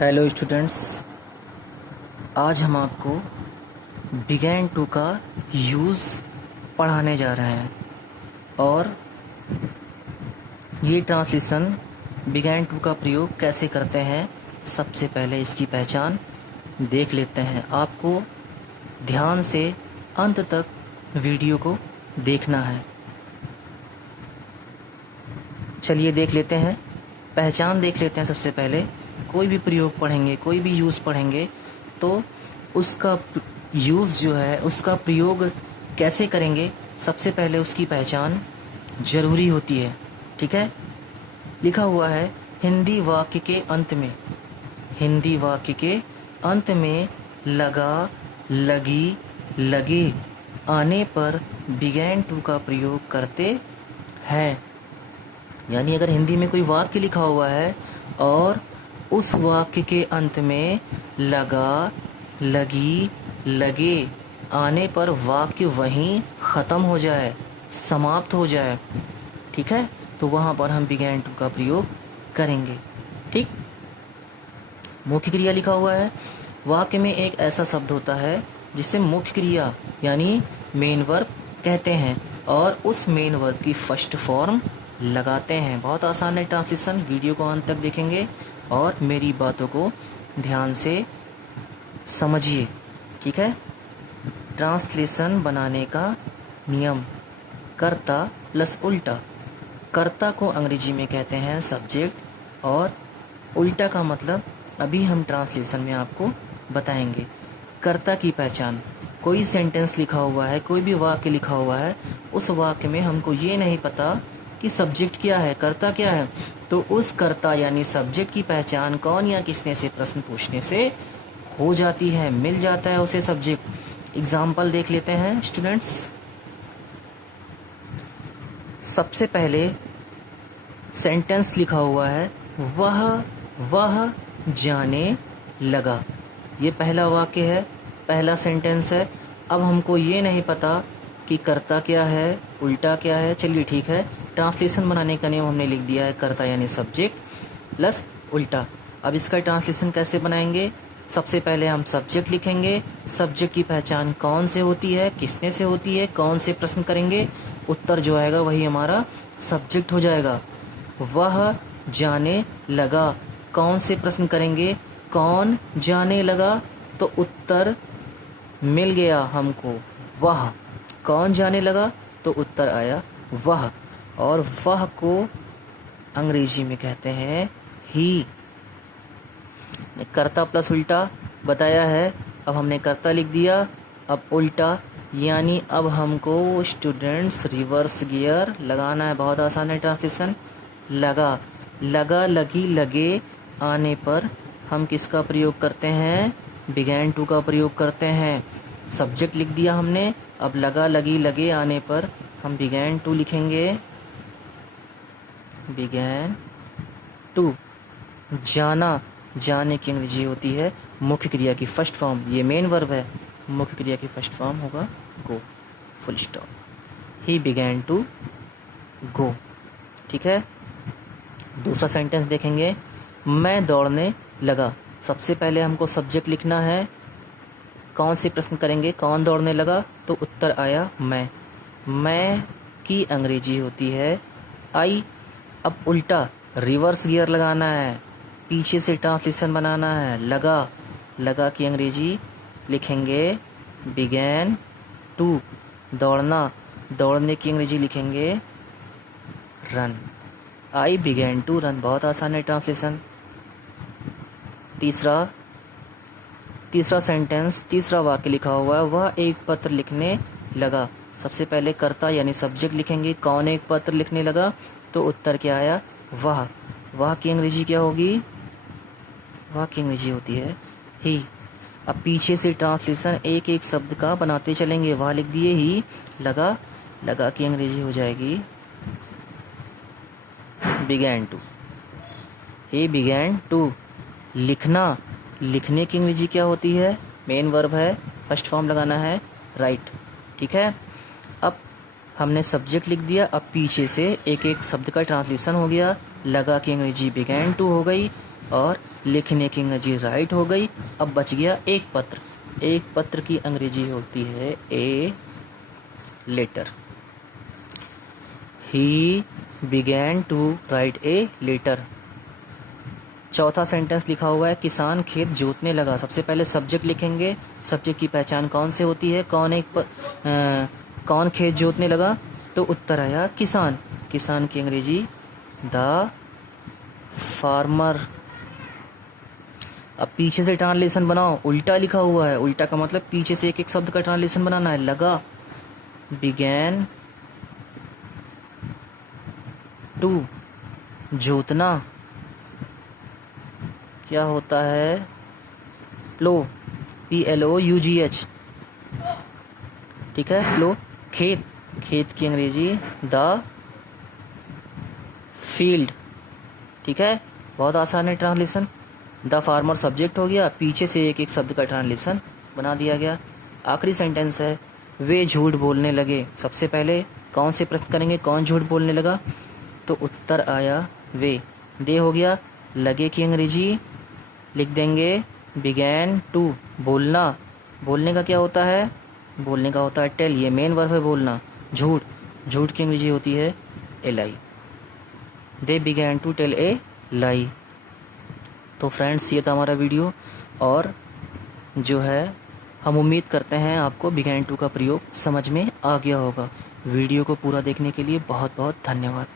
Hello students, आज हम आपको बिगैन टू का यूज़ पढ़ाने जा रहे हैं और ये ट्रांसलेशन बिगैन टू का प्रयोग कैसे करते हैं। सबसे पहले इसकी पहचान देख लेते हैं। आपको ध्यान से अंत तक वीडियो को देखना है। चलिए देख लेते हैं, पहचान देख लेते हैं। सबसे पहले कोई भी प्रयोग पढ़ेंगे, कोई भी यूज़ पढ़ेंगे तो उसका यूज़ जो है, उसका प्रयोग कैसे करेंगे, सबसे पहले उसकी पहचान ज़रूरी होती है। ठीक है, लिखा हुआ है हिंदी वाक्य के अंत में, हिंदी वाक्य के अंत में लगा, लगी, लगे आने पर बिगैन टू का प्रयोग करते हैं। यानी अगर हिंदी में कोई वाक्य लिखा हुआ है और उस वाक्य के अंत में लगा, लगी, लगे आने पर वाक्य वहीं ख़त्म हो जाए, समाप्त हो जाए, ठीक है, तो वहाँ पर हम बिगैन टू का प्रयोग करेंगे। ठीक, मुख्य क्रिया लिखा हुआ है। वाक्य में एक ऐसा शब्द होता है जिसे मुख्य क्रिया यानी मेन वर्ब कहते हैं और उस मेन वर्ब की फर्स्ट फॉर्म लगाते हैं। बहुत आसान है ट्रांसलेशन, वीडियो को अंत तक देखेंगे और मेरी बातों को ध्यान से समझिए। ठीक है, ट्रांसलेशन बनाने का नियम, कर्ता प्लस उल्टा। कर्ता को अंग्रेजी में कहते हैं सब्जेक्ट और उल्टा का मतलब अभी हम ट्रांसलेशन में आपको बताएंगे। कर्ता की पहचान, कोई सेंटेंस लिखा हुआ है, कोई भी वाक्य लिखा हुआ है, उस वाक्य में हमको ये नहीं पता कि सब्जेक्ट क्या है, कर्ता क्या है, तो उस कर्ता यानी सब्जेक्ट की पहचान कौन या किसने से प्रश्न पूछने से हो जाती है, मिल जाता है उसे सब्जेक्ट। एग्जाम्पल देख लेते हैं स्टूडेंट्स। सबसे पहले सेंटेंस लिखा हुआ है वह जाने लगा। ये पहला वाक्य है, पहला सेंटेंस है। अब हमको ये नहीं पता कि कर्ता क्या है, उल्टा क्या है। चलिए ठीक है, ट्रांसलेशन बनाने का नियम हमने लिख दिया है, कर्ता यानी सब्जेक्ट प्लस उल्टा। अब इसका ट्रांसलेशन कैसे बनाएंगे? सबसे पहले हम सब्जेक्ट लिखेंगे। सब्जेक्ट की पहचान कौन से होती है, किसने से होती है, कौन से प्रश्न करेंगे, उत्तर जो आएगा वही हमारा सब्जेक्ट हो जाएगा। वह जाने लगा, कौन से प्रश्न करेंगे, कौन जाने लगा, तो उत्तर मिल गया हमको वह। कौन जाने लगा तो उत्तर आया वह, और वह को अंग्रेजी में कहते हैं ही। कर्ता प्लस उल्टा बताया है, अब हमने कर्ता लिख दिया, अब उल्टा, यानी अब हमको स्टूडेंट्स रिवर्स गियर लगाना है। बहुत आसान है ट्रांसलेशन। लगा, लगा, लगी, लगे आने पर हम किसका प्रयोग करते हैं? बिगैन टू का प्रयोग करते हैं। सब्जेक्ट लिख दिया हमने, अब लगा, लगी, लगे आने पर हम बिगैन टू लिखेंगे। Began to. जाना, जाने की अंग्रेजी होती है मुख्य क्रिया की फर्स्ट फॉर्म। ये मेन वर्ब है, मुख्य क्रिया की फर्स्ट फॉर्म होगा go, full stop. He began to go. ठीक है, दूसरा सेंटेंस देखेंगे। मैं दौड़ने लगा। सबसे पहले हमको सब्जेक्ट लिखना है। कौन से प्रश्न करेंगे, कौन दौड़ने लगा, तो उत्तर आया मैं की अंग्रेजी होती है आई। अब उल्टा रिवर्स गियर लगाना है, पीछे से ट्रांसलेशन बनाना है। लगा, लगा की अंग्रेजी लिखेंगे बिगैन टू। दौड़ना, दौड़ने की अंग्रेजी लिखेंगे run. I began to run. बहुत आसान है ट्रांसलेशन। तीसरा सेंटेंस, तीसरा वाक्य लिखा हुआ है, वह एक पत्र लिखने लगा। सबसे पहले कर्ता यानी सब्जेक्ट लिखेंगे। कौन एक पत्र लिखने लगा, तो उत्तर क्या आया? वह। वह की अंग्रेजी क्या होगी? वह की अंग्रेजी होती है ही। अब पीछे से ट्रांसलेशन एक एक शब्द का बनाते चलेंगे। वह लिख दिए ही। लगा, लगा की अंग्रेजी हो जाएगी began to. He began to. लिखना, लिखने की अंग्रेजी क्या होती है? मेन वर्ब है, फर्स्ट फॉर्म लगाना है राइट। ठीक है, अब हमने सब्जेक्ट लिख दिया, अब पीछे से एक एक शब्द का ट्रांसलेशन हो गया। लगा की अंग्रेजी बिगैन टू हो गई, और लिखने की अंग्रेजी राइट हो गई। अब बच गया एक पत्र। एक पत्र की अंग्रेजी होती है a letter. He began to write a letter. चौथा सेंटेंस लिखा हुआ है किसान खेत जोतने लगा। सबसे पहले सब्जेक्ट लिखेंगे। सब्जेक्ट की पहचान कौन से होती है, कौन खेत जोतने लगा, तो उत्तर आया किसान। किसान की अंग्रेजी द फार्मर। अब पीछे से ट्रांसलेशन बनाओ। उल्टा लिखा हुआ है, उल्टा का मतलब पीछे से एक एक शब्द का ट्रांसलेशन बनाना है। लगा, बिगैन टू, जोतना क्या होता है, प्लो, PLOUGH, ठीक है, प्लो। खेत, खेत की अंग्रेजी द फील्ड, ठीक है, बहुत आसान है ट्रांसलेशन। द फार्मर सब्जेक्ट हो गया, पीछे से एक एक शब्द का ट्रांसलेशन बना दिया गया। आखिरी सेंटेंस है वे झूठ बोलने लगे। सबसे पहले कौन से प्रश्न करेंगे, कौन झूठ बोलने लगा, तो उत्तर आया वे। दे हो गया। लगे की अंग्रेजी लिख देंगे बिगैन टू, बोलना। बोलने का क्या होता है, बोलने का होता है टेल, ये मेन वर्ब है बोलना। झूठ, झूठ की अंग्रेजी होती है a lie. They began to tell a lie. तो फ्रेंड्स ये था हमारा वीडियो, और जो है हम उम्मीद करते हैं आपको बिगैन टू का प्रयोग समझ में आ गया होगा। वीडियो को पूरा देखने के लिए बहुत बहुत धन्यवाद।